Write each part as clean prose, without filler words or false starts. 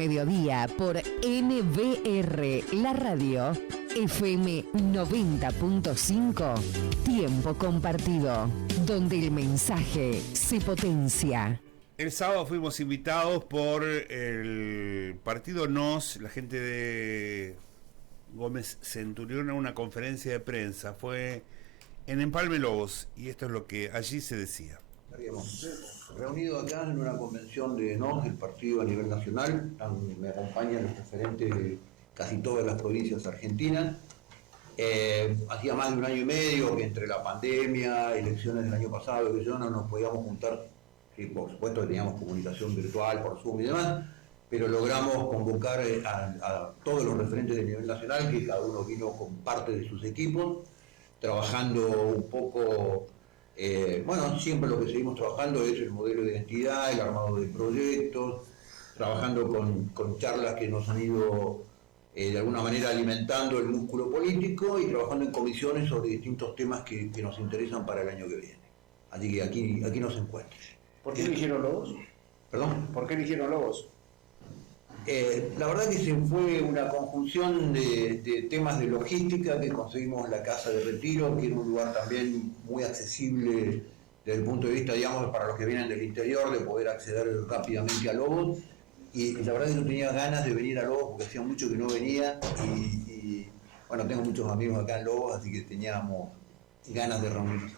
mediodía por NBR, la radio, FM 90.5, tiempo compartido, donde el mensaje se potencia. El sábado fuimos invitados por el partido NOS, la gente de Gómez Centurión, a una conferencia de prensa. Fue en Empalme Lobos, y esto es lo que allí se decía. Estaríamos reunidos acá en una convención de NOS, el partido a nivel nacional. Me acompañan los referentes de casi todas las provincias argentinas. Hacía más de un año y medio que entre la pandemia, elecciones del año pasado, que yo no nos podíamos juntar. Sí, por supuesto que teníamos comunicación virtual por Zoom y demás, pero logramos convocar a todos los referentes de nivel nacional, que cada uno vino con parte de sus equipos, trabajando un poco. Siempre lo que seguimos trabajando es el modelo de identidad, el armado de proyectos, trabajando con charlas que nos han ido de alguna manera alimentando el músculo político y trabajando en comisiones sobre distintos temas que nos interesan para el año que viene. Así que aquí nos encuentran. ¿Por qué eligieron Lobos? ¿Perdón? ¿Por qué eligieron Lobos? La verdad que se fue una conjunción de temas de logística, que conseguimos la casa de retiro, que era un lugar también muy accesible desde el punto de vista, digamos, para los que vienen del interior, de poder acceder rápidamente a Lobos. Y la verdad que yo tenía ganas de venir a Lobos porque hacía mucho que no venía y tengo muchos amigos acá en Lobos, así que teníamos ganas de reunirnos.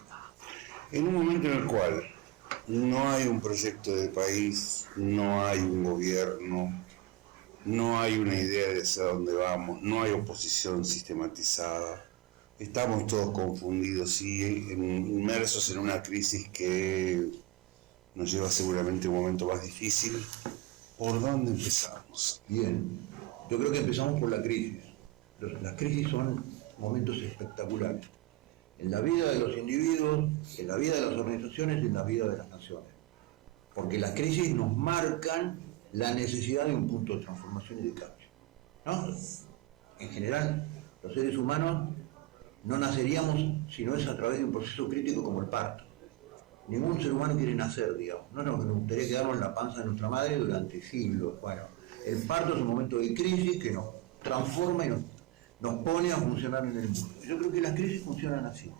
En un momento en el cual no hay un proyecto de país, no hay un gobierno, no hay una idea de hacia dónde vamos, no hay oposición sistematizada, estamos todos confundidos y inmersos en una crisis que nos lleva seguramente a un momento más difícil. ¿Por dónde empezamos? Bien, yo creo que empezamos por la crisis. Las crisis son momentos espectaculares en la vida de los individuos, en la vida de las organizaciones y en la vida de las naciones. Porque las crisis nos marcan la necesidad de un punto de transformación y de cambio, ¿no? En general, los seres humanos no naceríamos si no es a través de un proceso crítico como el parto. Ningún ser humano quiere nacer, digamos. No nos gustaría quedarnos en la panza de nuestra madre durante siglos. Bueno, el parto es un momento de crisis que nos transforma y nos pone a funcionar en el mundo. Yo creo que las crisis funcionan así.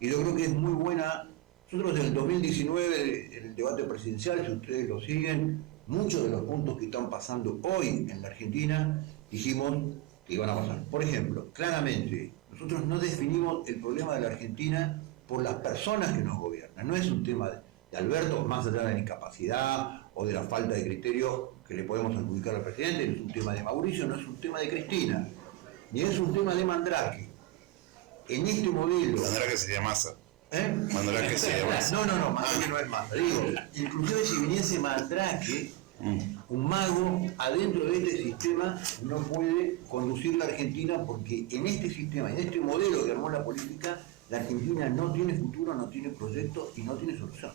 Y yo creo que es muy buena. Nosotros en el 2019, en el debate presidencial, si ustedes lo siguen, muchos de los puntos que están pasando hoy en la Argentina, dijimos que iban a pasar. Por ejemplo, claramente, nosotros no definimos el problema de la Argentina por las personas que nos gobiernan. No es un tema de Alberto, más allá de la incapacidad o de la falta de criterio que le podemos adjudicar al presidente, no es un tema de Mauricio, no es un tema de Cristina, ni es un tema de Mandrake. En este modelo... Mandrake sería Massa. Mandrake sería Massa. No, Mandrake no es Massa. Digo, inclusive si viniese Mandrake, un mago adentro de este sistema no puede conducir la Argentina, porque en este sistema, en este modelo que armó la política, la Argentina no tiene futuro, no tiene proyecto y no tiene solución.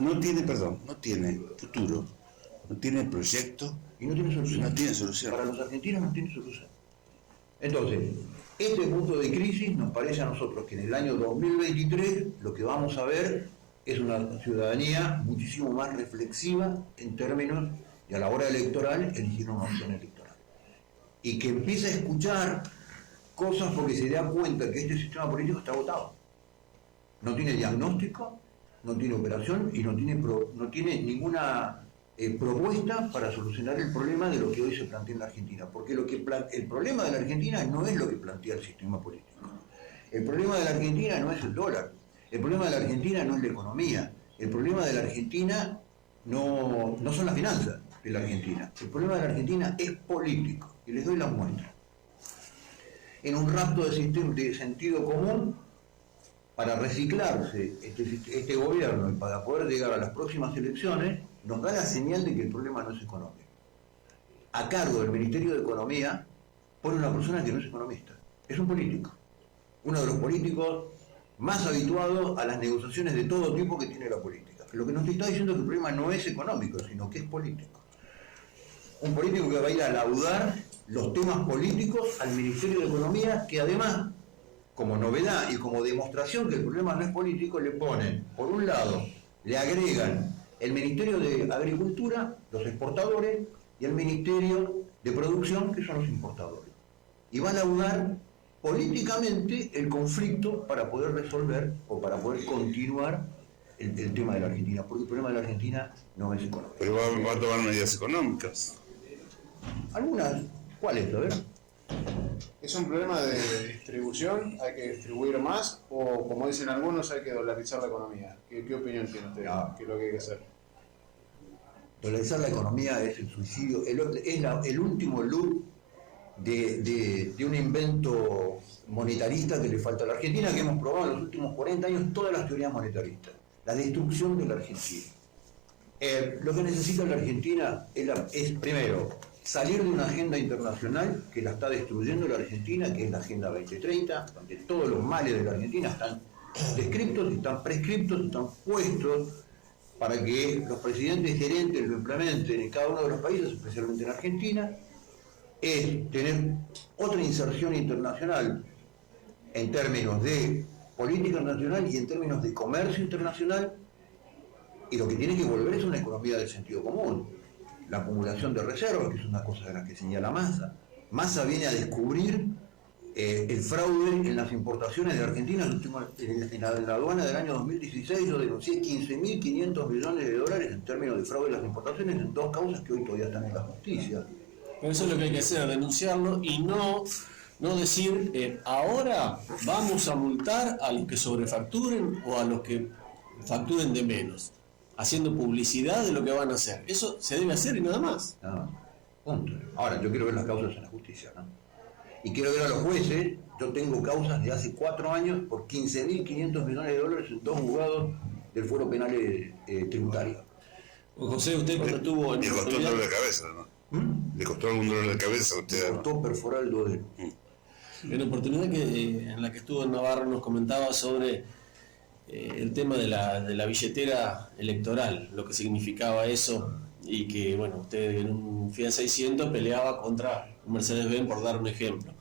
No tiene futuro, no tiene proyecto y no tiene solución. No tiene solución. Para los argentinos no tiene solución. Entonces, este punto de crisis nos parece a nosotros que en el año 2023 lo que vamos a ver es una ciudadanía muchísimo más reflexiva en términos de a la hora electoral elegir una opción electoral. Y que empiece a escuchar cosas porque se da cuenta que este sistema político está agotado. No tiene diagnóstico, no tiene operación y no tiene ninguna propuesta para solucionar el problema de lo que hoy se plantea en la Argentina. Porque el problema de la Argentina no es lo que plantea el sistema político. El problema de la Argentina no es el dólar. El problema de la Argentina no es la economía. El problema de la Argentina no son las finanzas de la Argentina. El problema de la Argentina es político. Y les doy las muestras. En un rapto de sentido común, para reciclarse este gobierno y para poder llegar a las próximas elecciones, nos da la señal de que el problema no es económico. A cargo del Ministerio de Economía pone una persona que no es economista, es un político. Uno de los políticos más habituados a las negociaciones de todo tipo que tiene la política. Lo que nos está diciendo es que el problema no es económico, sino que es político. Un político que va a ir a laudar los temas políticos al Ministerio de Economía, que además, como novedad y como demostración que el problema no es político, le ponen, por un lado, le agregan el Ministerio de Agricultura, los exportadores, y el Ministerio de Producción, que son los importadores. Y van a laudar políticamente el conflicto para poder resolver o para poder continuar el tema de la Argentina, porque el problema de la Argentina no es económico. Pero va a tomar medidas económicas. Algunas, ¿cuáles? A ver. ¿Es un problema de distribución? ¿Hay que distribuir más? ¿O, como dicen algunos, hay que dolarizar la economía? ¿Qué opinión tiene usted? No. ¿Qué es lo que hay que hacer? Dolarizar la economía es el suicidio, es el último loop de un invento monetarista que le falta a la Argentina, que hemos probado en los últimos 40 años todas las teorías monetaristas. La destrucción de la Argentina. Lo que necesita la Argentina es primero, salir de una agenda internacional que la está destruyendo la Argentina, que es la Agenda 2030, donde todos los males de la Argentina están descriptos, están prescriptos, están puestos para que los presidentes gerentes lo implementen en cada uno de los países, especialmente en Argentina. Es tener otra inserción internacional en términos de política internacional y en términos de comercio internacional, y lo que tiene que volver es una economía del sentido común. La acumulación de reservas, que es una cosa de la que señala Massa. Massa viene a descubrir el fraude en las importaciones de Argentina. En la aduana del año 2016 yo denuncié 15.500 millones de dólares en términos de fraude en las importaciones en dos causas que hoy todavía están en la justicia. Pero eso es lo que hay que hacer, denunciarlo y no decir ahora vamos a multar a los que sobrefacturen o a los que facturen de menos, haciendo publicidad de lo que van a hacer. Eso se debe hacer y nada más. No, punto. Ahora, yo quiero ver las causas en la justicia, ¿no? Y quiero ver a los jueces. Yo tengo causas de hace 4 años por 15.500 millones de dólares en 2 juzgados del Fuero Penal Tributario. José, usted cuando estuvo en... Le costó dolor de cabeza, ¿no? ¿Le costó algún dolor de cabeza a usted? Me costó perforar el duodeno. En la oportunidad en la que estuvo en Navarra nos comentaba sobre el tema de la billetera electoral, lo que significaba eso, y que, bueno, usted en un Fiat 600 peleaba contra un Mercedes-Benz, por dar un ejemplo.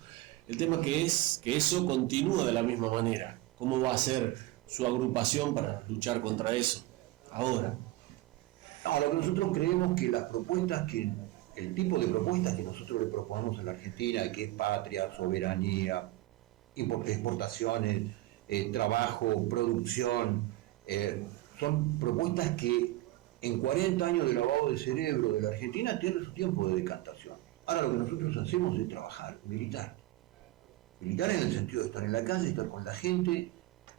El tema que es que eso continúa de la misma manera. ¿Cómo va a ser su agrupación para luchar contra eso ahora? No, lo que nosotros creemos que las propuestas el tipo de propuestas que nosotros le proponemos a la Argentina, que es patria, soberanía, exportaciones, trabajo, producción, son propuestas que en 40 años de lavado de cerebro de la Argentina tienen su tiempo de decantación. Ahora lo que nosotros hacemos es trabajar, militar. Militar en el sentido de estar en la calle, estar con la gente,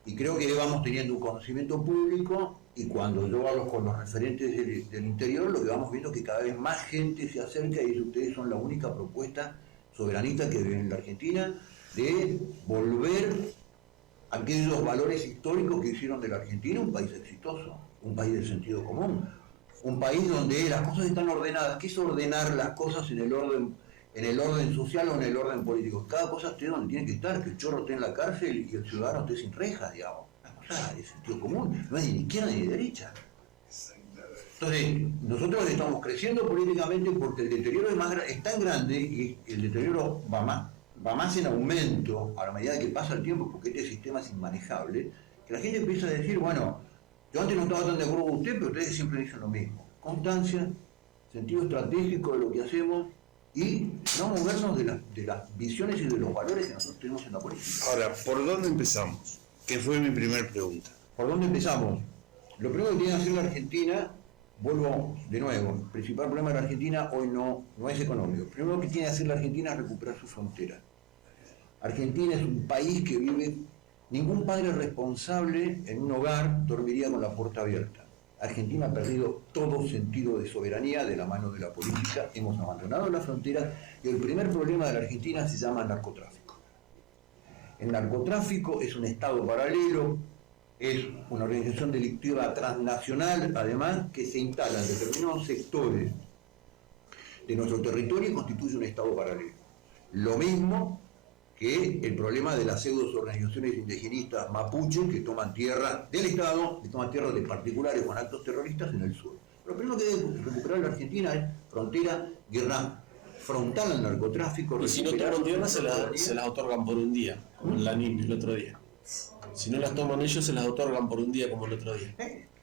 y creo que vamos teniendo un conocimiento público, y cuando yo hablo con los referentes del interior, lo que vamos viendo es que cada vez más gente se acerca y dice: ustedes son la única propuesta soberanista que vive en la Argentina, de volver a aquellos valores históricos que hicieron de la Argentina un país exitoso, un país de sentido común, un país donde las cosas están ordenadas. ¿Qué es ordenar las cosas en el orden social o en el orden político? Cada cosa esté donde tiene que estar, que el chorro esté en la cárcel y el ciudadano esté sin rejas, digamos. De sentido común, no es ni de izquierda ni de derecha. Entonces, nosotros estamos creciendo políticamente porque el deterioro es tan grande y el deterioro va más en aumento a la medida que pasa el tiempo, porque este sistema es inmanejable, que la gente empieza a decir: bueno, yo antes no estaba tan de acuerdo con usted, pero ustedes siempre dicen lo mismo. Constancia, sentido estratégico de lo que hacemos y no movernos de las visiones y de los valores que nosotros tenemos en la política. Ahora, ¿por dónde empezamos? Que fue mi primera pregunta. ¿Por dónde empezamos? Lo primero que tiene que hacer la Argentina, vuelvo de nuevo, el principal problema de la Argentina hoy no es económico. Lo primero que tiene que hacer la Argentina es recuperar su frontera. Argentina es un país que vive, ningún padre responsable en un hogar dormiría con la puerta abierta. Argentina ha perdido todo sentido de soberanía de la mano de la política, hemos abandonado las fronteras y el primer problema de la Argentina se llama narcotráfico. El narcotráfico es un estado paralelo, es una organización delictiva transnacional, además, que se instala en determinados sectores de nuestro territorio y constituye un estado paralelo. Lo mismo que el problema de las pseudo organizaciones indigenistas mapuche que toman tierra del Estado, que toman tierra de particulares con actos terroristas en el sur. Lo primero que debe recuperar la Argentina es frontera, guerra frontal al narcotráfico. Y si no toman tierra se las otorgan por un día, como en Lanín el otro día. Si no las toman ellos, se las otorgan por un día, como el otro día.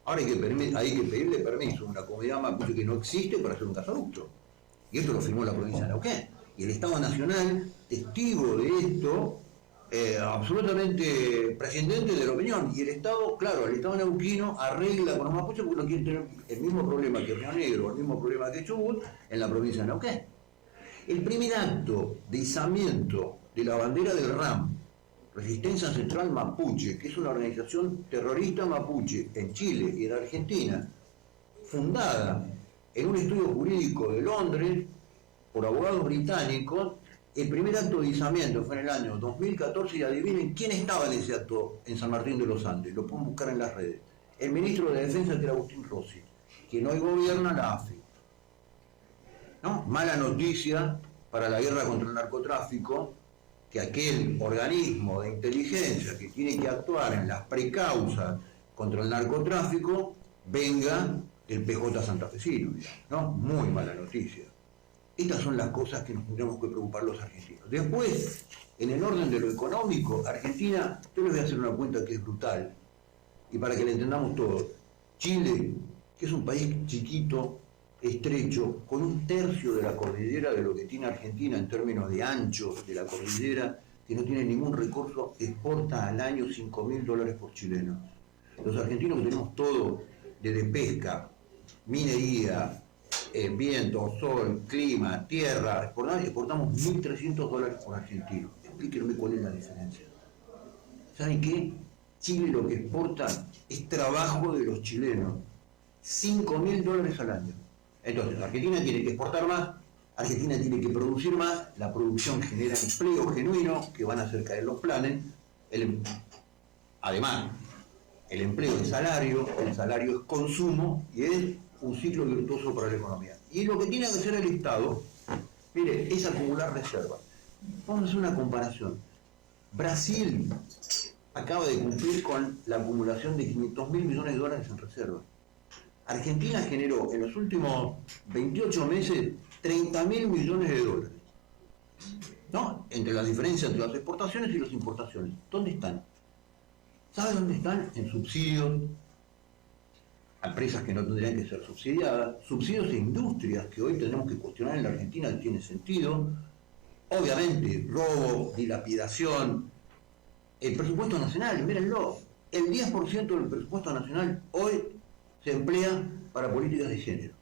Ahora hay que pedirle permiso a una comunidad mapuche que no existe para hacer un gasoducto. Y esto lo firmó la provincia de Neuquén. Y el Estado Nacional, testigo de esto, absolutamente prescindente de la opinión. Y el Estado, claro, el Estado neuquino arregla con los mapuches porque no quiere tener el mismo problema que Río Negro, el mismo problema que Chubut en la provincia de Neuquén. El primer acto de izamiento de la bandera del RAM, Resistencia Ancestral Mapuche, que es una organización terrorista mapuche en Chile y en Argentina, fundada en un estudio jurídico de Londres por abogados británicos. El primer acto de izamiento fue en el año 2014 y adivinen quién estaba en ese acto en San Martín de los Andes, lo pueden buscar en las redes. El ministro de Defensa, que era Agustín Rossi, quien hoy gobierna la AFI. ¿No? Mala noticia para la guerra contra el narcotráfico, que aquel organismo de inteligencia que tiene que actuar en las precausas contra el narcotráfico venga del PJ santafesino, ¿no? Muy mala noticia. Estas son las cosas que nos tendremos que preocupar los argentinos. Después, en el orden de lo económico, Argentina, yo les voy a hacer una cuenta que es brutal, y para que la entendamos todos. Chile, que es un país chiquito, estrecho, con 1/3 de la cordillera de lo que tiene Argentina en términos de ancho de la cordillera, que no tiene ningún recurso, exporta al año $5.000 por chileno. Los argentinos que tenemos todo, desde pesca, minería, viento, sol, clima, tierra, exportamos $1.300 por argentino. Explíquenme cuál es la diferencia. ¿Saben qué? Chile lo que exporta es trabajo de los chilenos. $5.000 al año. Entonces, Argentina tiene que exportar más, Argentina tiene que producir más, la producción genera empleo genuino que van a hacer caer los planes. Además, el empleo es salario, el salario es consumo y es un ciclo virtuoso para la economía. Y lo que tiene que hacer el Estado, mire, es acumular reservas. Vamos a hacer una comparación. Brasil acaba de cumplir con la acumulación de $500.000 millones en reservas. Argentina generó en los últimos 28 meses $30.000 millones. ¿No? Entre las diferencias entre las exportaciones y las importaciones. ¿Dónde están? ¿Sabe dónde están? En subsidios a empresas que no tendrían que ser subsidiadas, subsidios a industrias que hoy tenemos que cuestionar en la Argentina si tiene sentido, obviamente robo, dilapidación, el presupuesto nacional, mírenlo, el 10% del presupuesto nacional hoy se emplea para políticas de género.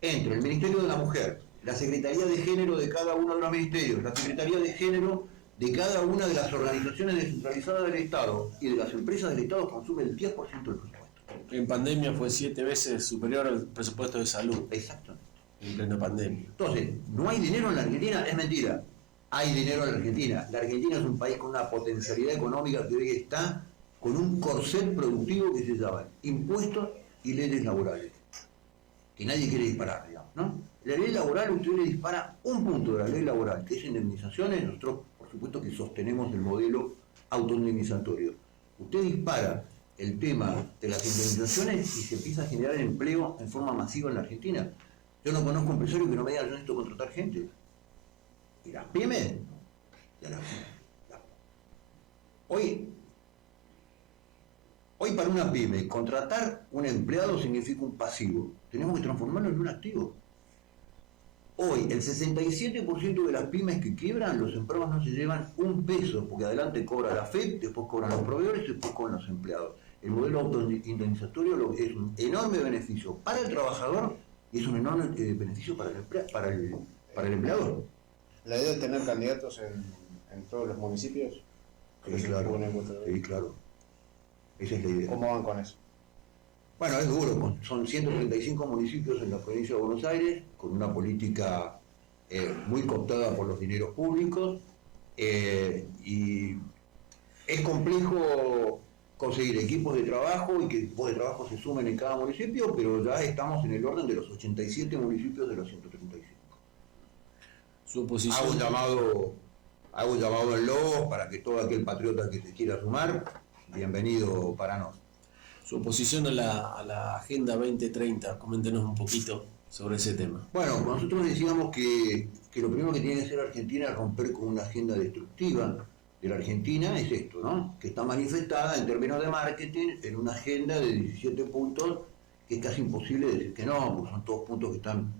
Entre el Ministerio de la Mujer, la Secretaría de Género de cada uno de los ministerios, la Secretaría de Género de cada una de las organizaciones descentralizadas del Estado y de las empresas del Estado consume el 10% del presupuesto. En pandemia fue 7 veces superior al presupuesto de salud. Exactamente. En plena pandemia. Entonces, ¿no hay dinero en la Argentina? Es mentira. Hay dinero en la Argentina. La Argentina es un país con una potencialidad económica que hoy está con un corset productivo que se llama impuestos y leyes laborales. Que nadie quiere disparar, digamos, ¿no? La ley laboral, usted le dispara un punto de la ley laboral, que es indemnizaciones. Nosotros, por supuesto, que sostenemos el modelo autoindemnizatorio. Usted dispara el tema de las indemnizaciones y se empieza a generar empleo en forma masiva en la Argentina. Yo no conozco empresarios que no me digan yo necesito contratar gente. Y las pymes, hoy para una pyme, contratar un empleado significa un pasivo. Tenemos que transformarlo en un activo. Hoy, el 67% de las pymes que quiebran, los empleados no se llevan un peso, porque adelante cobra la FEP, después cobran los proveedores y después cobran los empleados. El modelo autoindemnizatorio es un enorme beneficio para el trabajador y es un enorme beneficio para el empleador. La idea es tener candidatos en todos los municipios. Sí, claro. Sí, claro. Esa es la idea. ¿Cómo van con eso? Bueno, es duro. Son 135 municipios en la provincia de Buenos Aires, con una política muy cooptada por los dineros públicos, y es complejo conseguir equipos de trabajo y que equipos de trabajo se sumen en cada municipio, pero ya estamos en el orden de los 87 municipios de los 135. Su oposición. Hago un llamado en Lobos para que todo aquel patriota que se quiera sumar, bienvenido para nosotros. Su oposición a la Agenda 2030, coméntenos un poquito sobre ese tema. Bueno, nosotros decíamos que lo primero que tiene que hacer Argentina es romper con una agenda destructiva de la Argentina, es esto, ¿no? Que está manifestada en términos de marketing en una agenda de 17 puntos que es casi imposible decir que no, porque son todos puntos que están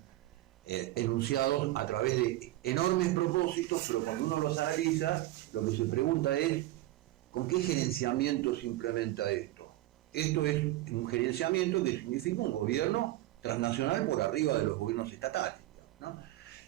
enunciados a través de enormes propósitos, pero cuando uno los analiza, lo que se pregunta es ¿con qué gerenciamiento se implementa esto? Esto es un gerenciamiento que significa un gobierno transnacional por arriba de los gobiernos estatales, ¿no?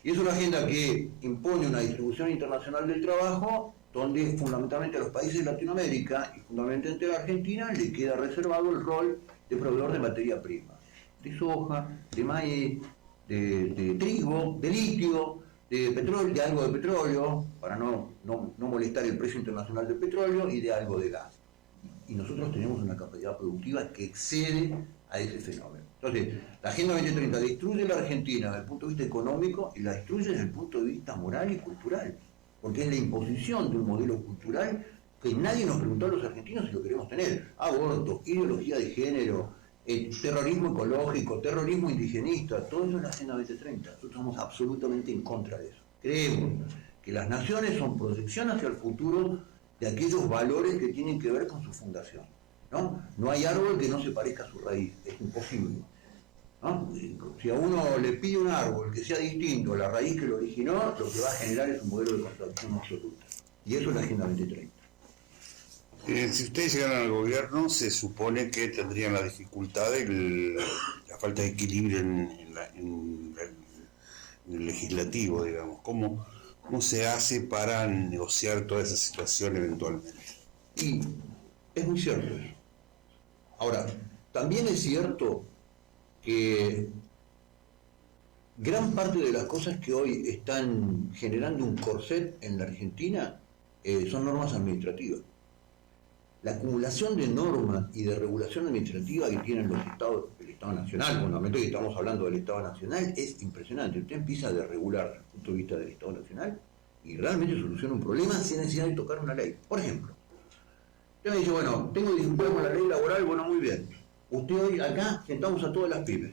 Y es una agenda que impone una distribución internacional del trabajo donde fundamentalmente a los países de Latinoamérica y fundamentalmente a la Argentina le queda reservado el rol de proveedor de materia prima, de soja, de maíz, de trigo, de litio, de petróleo, de algo de petróleo, para no molestar el precio internacional del petróleo, y de algo de gas. Y nosotros tenemos una capacidad productiva que excede a ese fenómeno. Entonces, la Agenda 2030 destruye la Argentina desde el punto de vista económico y la destruye desde el punto de vista moral y cultural, porque es la imposición de un modelo cultural que nadie nos preguntó a los argentinos si lo queremos tener. Aborto, ideología de género, terrorismo ecológico, terrorismo indigenista, todo eso es la Agenda 2030. Nosotros estamos absolutamente en contra de eso. Creemos que las naciones son proyección hacia el futuro de aquellos valores que tienen que ver con su fundación, ¿no? No hay árbol que no se parezca a su raíz, es imposible, ¿no? Si a uno le pide un árbol que sea distinto a la raíz que lo originó, lo que va a generar es un modelo de contradicción absoluta. Y eso es la Agenda 2030. Si ustedes llegan al gobierno, se supone que tendrían la dificultad de la falta de equilibrio en el legislativo, digamos. ¿Cómo se hace para negociar toda esa situación eventualmente? Y es muy cierto eso. Ahora, también es cierto que gran parte de las cosas que hoy están generando un corset en la Argentina son normas administrativas. La acumulación de normas y de regulación administrativa que tienen los estados, el Estado Nacional, fundamentalmente que estamos hablando del Estado Nacional, es impresionante. Usted empieza a desregular desde el punto de vista del Estado Nacional y realmente soluciona un problema sin necesidad de tocar una ley. Por ejemplo, usted me dice, bueno, tengo dificultad con la ley laboral, bueno, muy bien. Usted hoy acá sentamos a todas las pymes.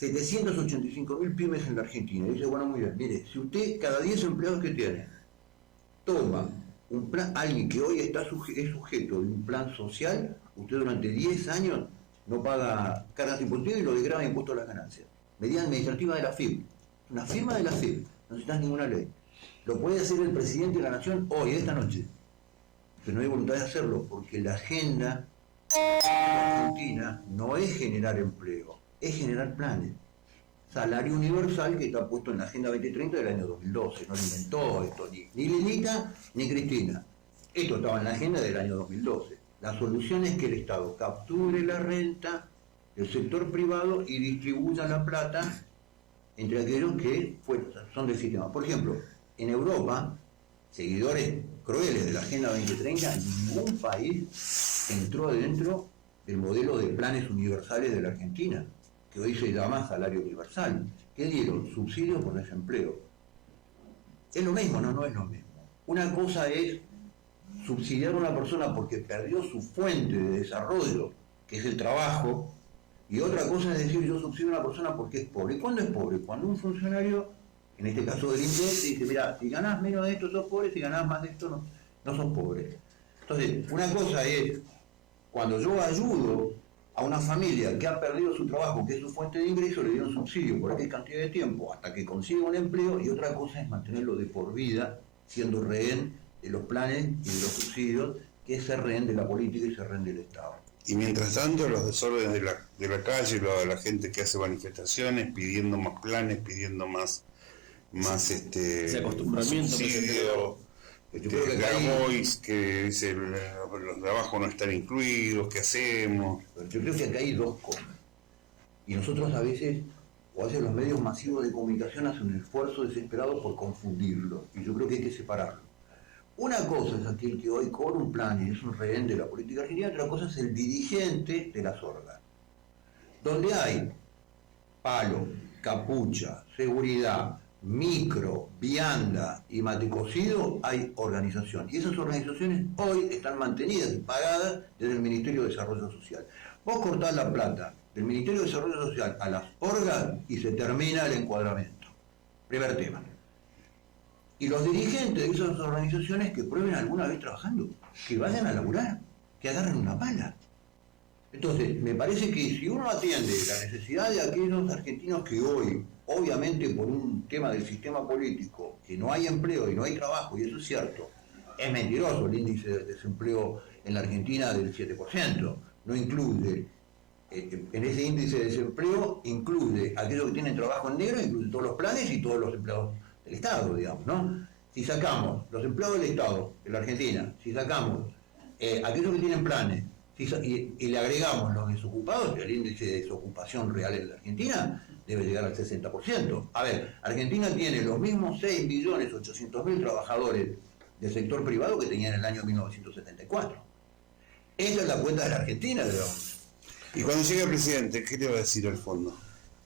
785.000 pymes en la Argentina. Y dice, bueno, muy bien, mire, si usted cada 10 empleados que tiene toma un plan, alguien que hoy es sujeto de un plan social, usted durante 10 años no paga cargas impositivas y lo degrada impuesto a las ganancias. Medida administrativa de la FIP. Una firma de la FIP. No necesitas ninguna ley. Lo puede hacer el presidente de la Nación hoy, esta noche. Pero no hay voluntad de hacerlo, porque la agenda argentina no es generar empleo, es generar planes. Salario universal que está puesto en la Agenda 2030 del año 2012, no lo inventó esto ni Lenita ni Cristina. Esto estaba en la agenda del año 2012. La solución es que el Estado capture la renta del sector privado y distribuya la plata entre aquellos que son del sistema. Por ejemplo, en Europa, seguidores crueles de la Agenda 2030, ningún país entró dentro del modelo de planes universales de la Argentina, que hoy se llama salario universal. ¿Qué dieron? Subsidio por desempleo. Es lo mismo, no es lo mismo. Una cosa es subsidiar a una persona porque perdió su fuente de desarrollo, que es el trabajo, y otra cosa es decir, yo subsidio a una persona porque es pobre. ¿Y cuándo es pobre? Cuando un funcionario, en este caso del INDEC, dice, mira, si ganás menos de esto sos pobre, si ganás más de esto no sos pobre. Entonces, una cosa es cuando yo ayudo a una familia que ha perdido su trabajo, que es su fuente de ingreso, le doy un subsidio por aquella cantidad de tiempo hasta que consiga un empleo, y otra cosa es mantenerlo de por vida, siendo rehén de los planes y de los subsidios, que es ser rehén de la política y ser rehén del Estado. Y mientras tanto, los desórdenes de la calle, la gente que hace manifestaciones, pidiendo más planes, pidiendo más ese acostumbramiento subsidio, Grabois, que dice los de abajo no están incluidos, ¿qué hacemos? Yo creo que acá hay dos cosas. Y nosotros a veces los medios masivos de comunicación hacen un esfuerzo desesperado por confundirlo. Y yo creo que hay que separarlo. Una cosa es aquel que hoy cobra un plan y es un rehén de la política argentina, otra cosa es el dirigente de las orgas. Donde hay palo, capucha, seguridad, micro, vianda y mate cocido, hay organización. Y esas organizaciones hoy están mantenidas y pagadas desde el Ministerio de Desarrollo Social. Vos cortás la plata del Ministerio de Desarrollo Social a las orgas y se termina el encuadramiento. Primer tema. Y los dirigentes de esas organizaciones que prueben alguna vez trabajando, que vayan a laburar, que agarren una pala. Entonces, me parece que si uno atiende la necesidad de aquellos argentinos que hoy obviamente por un tema del sistema político, que no hay empleo y no hay trabajo, y eso es cierto, es mentiroso el índice de desempleo en la Argentina del 7%, no incluye, en ese índice de desempleo incluye aquellos que tienen trabajo en negro, incluye todos los planes y todos los empleados del Estado, digamos, ¿no? Si sacamos los empleados del Estado de la Argentina, si sacamos aquellos que tienen planes, y le agregamos los desocupados, el índice de desocupación real en la Argentina debe llegar al 60%. A ver, Argentina tiene los mismos 6.800.000 trabajadores del sector privado que tenía en el año 1974. Esa es la cuenta de la Argentina, digamos. Y cuando llegue el presidente, ¿qué le va a decir al fondo?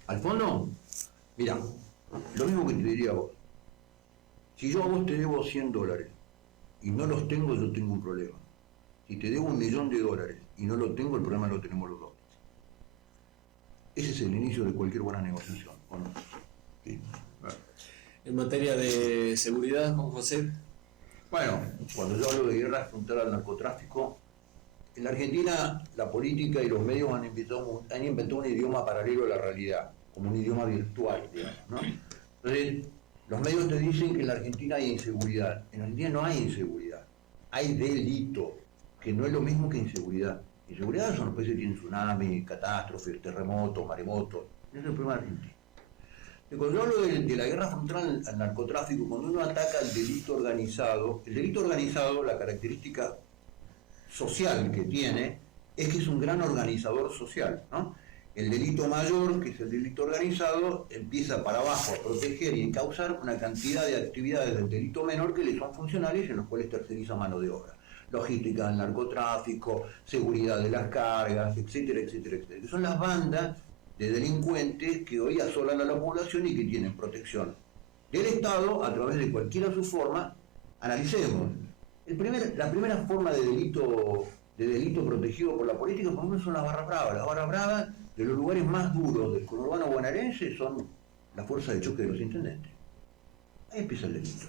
Al fondo, mira, lo mismo que te diría a vos. Si yo a vos te debo $100 y no los tengo, yo tengo un problema. Si te debo $1.000.000 y no lo tengo, el problema lo tenemos los dos. Ese es el inicio de cualquier buena negociación, ¿o no? Sí. En materia de seguridad, Juan José. Bueno, cuando yo hablo de guerra frontal al narcotráfico, en la Argentina la política y los medios han inventado un idioma paralelo a la realidad, como un idioma virtual, digamos, ¿no? Entonces, los medios te dicen que en la Argentina hay inseguridad. En Argentina no hay inseguridad, hay delito, que no es lo mismo que inseguridad. Inseguridad son los países que tienen tsunami, catástrofes, terremotos, maremotos. Ese es el problema de Argentina. Y cuando yo hablo de la guerra frontal al narcotráfico, cuando uno ataca el delito organizado, la característica social que tiene es que es un gran organizador social, ¿no? El delito mayor, que es el delito organizado, empieza para abajo a proteger y encauzar una cantidad de actividades del delito menor que le son funcionales, en los cuales terceriza mano de obra. Logística del narcotráfico, seguridad de las cargas, etcétera, etcétera, etcétera. Que son las bandas de delincuentes que hoy asolan a la población y que tienen protección del Estado a través de cualquiera de sus formas. Analicemos. La primera forma de delito protegido por la política, por ejemplo, son las barras bravas. Las barras bravas, de los lugares más duros del conurbano bonaerense, son la fuerza de choque de los intendentes. Ahí empieza el delito.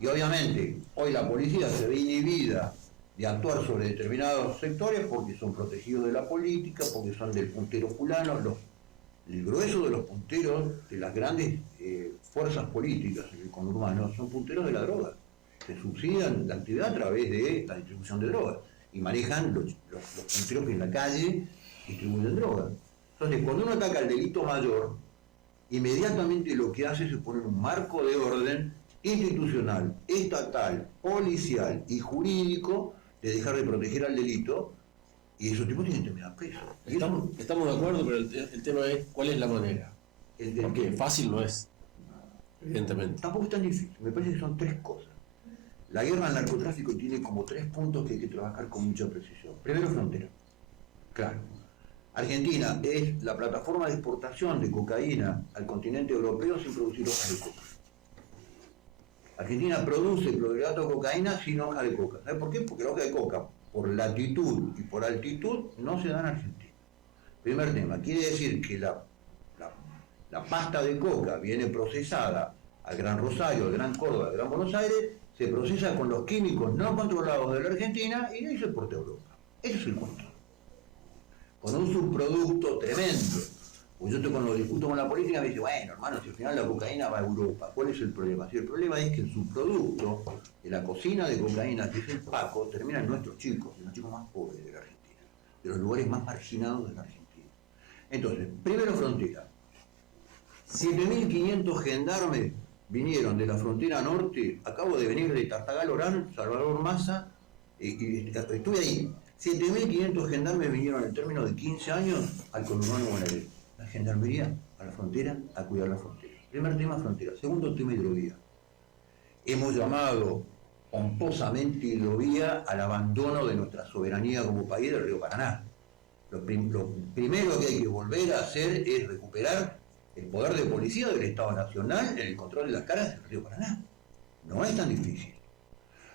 Y obviamente, hoy la policía se ve inhibida de actuar sobre determinados sectores porque son protegidos de la política, porque son del puntero fulano. El grueso de los punteros de las grandes fuerzas políticas en el conurbano son punteros de la droga, que subsidian la actividad a través de la distribución de drogas y manejan los punteros que en la calle distribuyen drogas. Entonces, cuando uno ataca el delito mayor, inmediatamente lo que hace es poner un marco de orden institucional, estatal, policial y jurídico de dejar de proteger al delito, y esos tipos tienen que terminar presos. Estamos de acuerdo, pero el tema es cuál es la manera. Porque fácil no es, evidentemente. Tampoco es tan difícil, me parece que son tres cosas. La guerra al narcotráfico tiene como 3 puntos que hay que trabajar con mucha precisión. Primero, frontera. Claro. Argentina es la plataforma de exportación de cocaína al continente europeo sin producir hojas de coca. Argentina produce clorhidrato de cocaína sin hoja de coca. ¿Sabe por qué? Porque la hoja de coca, por latitud y por altitud, no se da en Argentina. Primer tema, quiere decir que la pasta de coca viene procesada al Gran Rosario, al Gran Córdoba, al Gran Buenos Aires, se procesa con los químicos no controlados de la Argentina y de ahí se exporta a Europa. Ese es el punto. Con un subproducto tremendo. Pues yo cuando discuto con la política me dice, bueno, hermano, si al final la cocaína va a Europa, ¿cuál es el problema? Si el problema es que el subproducto de la cocina de cocaína, que es el Paco, termina en nuestros chicos, en los chicos más pobres de la Argentina, de los lugares más marginados de la Argentina. Entonces, primero frontera. 7.500 gendarmes vinieron de la frontera norte, acabo de venir de Tartagal Orán, Salvador Massa, y estuve ahí. 7.500 gendarmes vinieron en términos de 15 años al conurbano bonaerense. La gendarmería a la frontera, a cuidar la frontera. Primer tema, frontera. Segundo tema, hidrovía. Hemos llamado pomposamente hidrovía al abandono de nuestra soberanía como país del río Paraná. Lo primero que hay que volver a hacer es recuperar el poder de policía del Estado Nacional en el control de las cargas del río Paraná. No es tan difícil.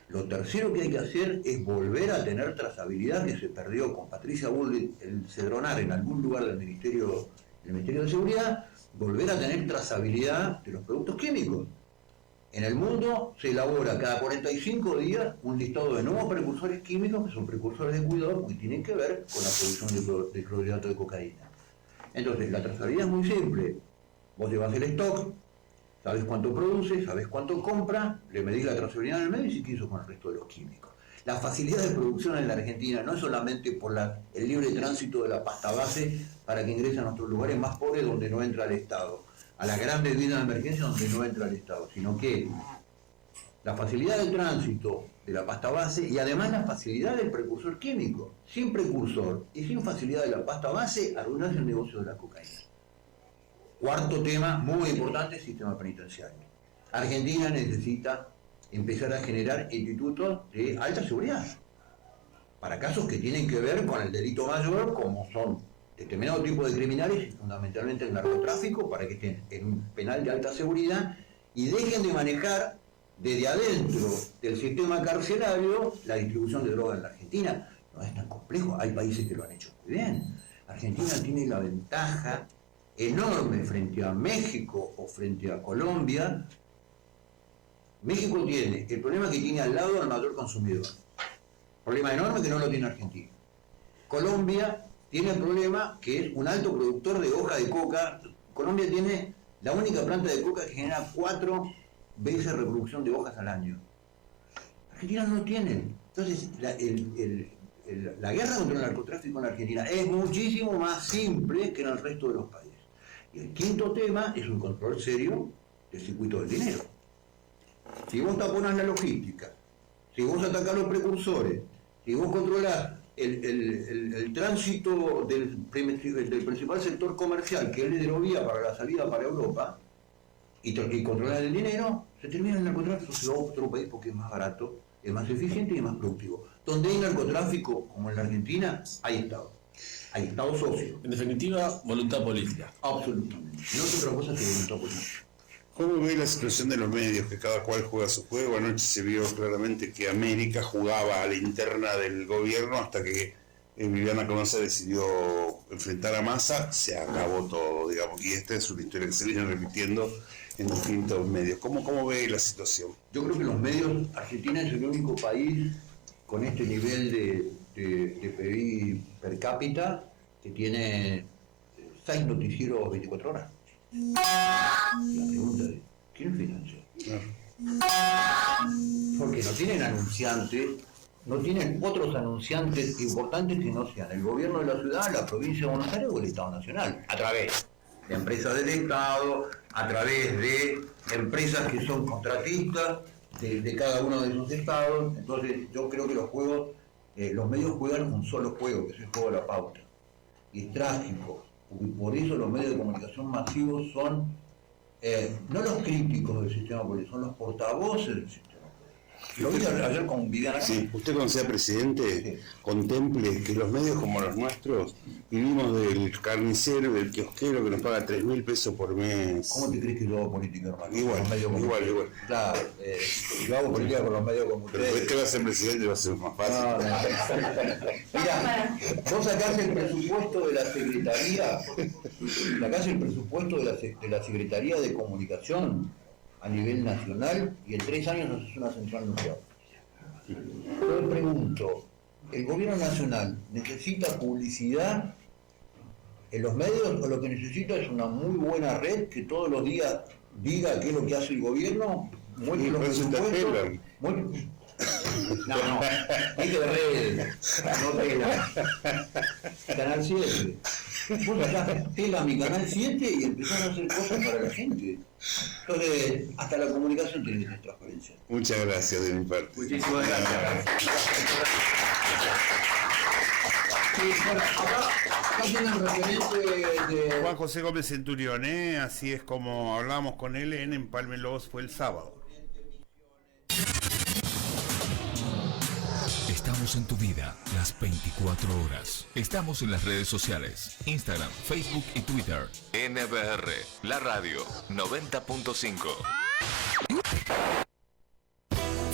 Lo tercero que hay que hacer es volver a tener trazabilidad que se perdió con Patricia Bullrich, el Cedronar en algún lugar del Ministerio de Seguridad, volver a tener trazabilidad de los productos químicos. En el mundo se elabora cada 45 días un listado de nuevos precursores químicos que son precursores de cuidado que tienen que ver con la producción de clorhidrato de cocaína. Entonces, la trazabilidad es muy simple. Vos llevas el stock, sabés cuánto produce, sabés cuánto compra, le medís la trazabilidad en el medio y si quiso con el resto de los químicos. La facilidad de producción en la Argentina no es solamente por el libre tránsito de la pasta base para que ingrese a nuestros lugares más pobres donde no entra el Estado, a las grandes bebidas de emergencia donde no entra el Estado, sino que la facilidad de tránsito de la pasta base y además la facilidad del precursor químico. Sin precursor y sin facilidad de la pasta base, arruinás el negocio de la cocaína. Cuarto tema, muy importante, sistema penitenciario. Argentina necesita empezar a generar institutos de alta seguridad para casos que tienen que ver con el delito mayor, como son determinados tipos de criminales, y fundamentalmente el narcotráfico, para que estén en un penal de alta seguridad y dejen de manejar desde adentro del sistema carcelario la distribución de drogas en la Argentina. No es tan complejo, hay países que lo han hecho muy bien. Argentina tiene la ventaja enorme frente a México o frente a Colombia. México tiene el problema que tiene al lado al mayor consumidor. Problema enorme que no lo tiene Argentina. Colombia tiene el problema que es un alto productor de hoja de coca. Colombia tiene la única planta de coca que genera 4 veces reproducción de hojas al año. Argentina no lo tiene. Entonces, la guerra contra el narcotráfico en la Argentina es muchísimo más simple que en el resto de los países. Y el quinto tema es un control serio del circuito del dinero. Si vos taponás la logística, si vos atacás los precursores, si vos controlás el tránsito del principal sector comercial, que es el de hidrovía para la salida para Europa, y controlás el dinero, se termina el narcotráfico, se va a otro país porque es más barato, es más eficiente y es más productivo. Donde hay narcotráfico, como en la Argentina, hay Estado. Hay Estado socio. En definitiva, voluntad política. Absolutamente. No es otra cosa que voluntad política. ¿Cómo ve la situación de los medios, que cada cual juega su juego? Anoche se vio claramente que América jugaba a la interna del gobierno hasta que Viviana Canosa decidió enfrentar a Massa, se acabó todo, digamos, y esta es una historia que se viene repitiendo en distintos medios. ¿Cómo ve la situación? Yo creo que los medios, Argentina es el único país con este nivel de PIB per cápita que tiene 6 noticieros 24 horas. La pregunta es, ¿quién financia? Porque no tienen anunciantes, no tienen otros anunciantes importantes que no sean el gobierno de la ciudad, la provincia de Buenos Aires o el Estado Nacional, a través de empresas del Estado, a través de empresas que son contratistas de cada uno de esos estados. Entonces yo creo que los medios juegan un solo juego, que es el juego de la pauta. Y es trágico. Y por eso los medios de comunicación masivos son, no los críticos del sistema político, son los portavoces del sistema político. Lo vi ayer con Viviana. Sí, usted cuando sea presidente, sí, contemple que los medios como los nuestros vivimos del carnicero, del kiosquero que nos paga 3.000 pesos por mes. ¿Cómo te crees que yo hago política, hermano? Igual. Claro, yo hago política con los medios como ustedes. Pero usted va a ser presidente y va a ser más fácil. Mirá, vos sacás el presupuesto de la Secretaría, de la Secretaría de Comunicación a nivel nacional y en 3 años haces una central nuclear. Yo le pregunto, ¿el gobierno nacional necesita publicidad en los medios o lo que necesita es una muy buena red que todos los días diga qué es lo que hace el gobierno? Muestre los presupuestos. No, hay que red, no tela. Canal 7. Vos acá tela mi Canal 7 y empezás a hacer cosas para la gente. Entonces, hasta la comunicación tiene esa transparencia. Muchas gracias de mi parte. Muchísimas gracias. Acá tienen referente de Juan José Gómez Centurión, así es como hablamos con él en Empalme Lobos, fue el sábado. Estamos en tu vida las 24 horas. Estamos en las redes sociales, Instagram, Facebook y Twitter. NBR, la radio 90.5.